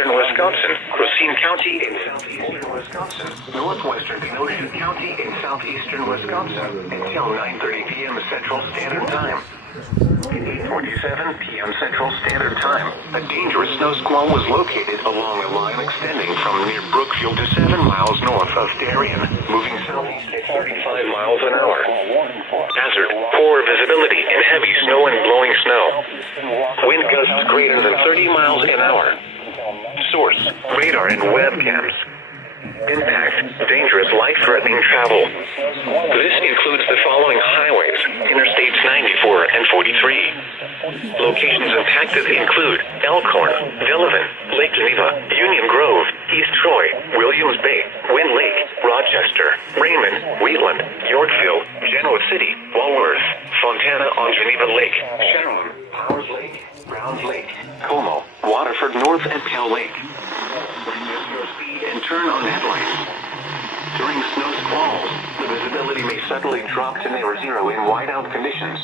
southeastern Wisconsin, Racine County in southeastern Wisconsin, northwestern Kenosha County in southeastern Wisconsin, until 9:30 p.m. Central Standard Time. 8:47 p.m. Central Standard Time. A dangerous snow squall was located along a line extending from near Brookfield to 7 miles north of Darien, moving southeast at 35 miles an hour. Hazard: poor visibility in heavy snow and blowing snow. Wind gusts greater than 30 miles an hour. Source: radar and webcams. Impact: dangerous, life-threatening travel. This includes the following highways: Interstates 94 and 43. Locations impacted include Elkhorn, Sullivan, Lake Geneva, Union Grove, East Troy, Williams Bay, Wind Lake, Rochester, Raymond, Wheatland, Yorkville, Genoa City, Walworth, Fontana on Geneva Lake, Sharon, Powers Lake, Browns Lake, Como, Waterford North, and Pale Lake. And turn on headlights. During snow squalls, the visibility may suddenly drop to near zero in whiteout conditions.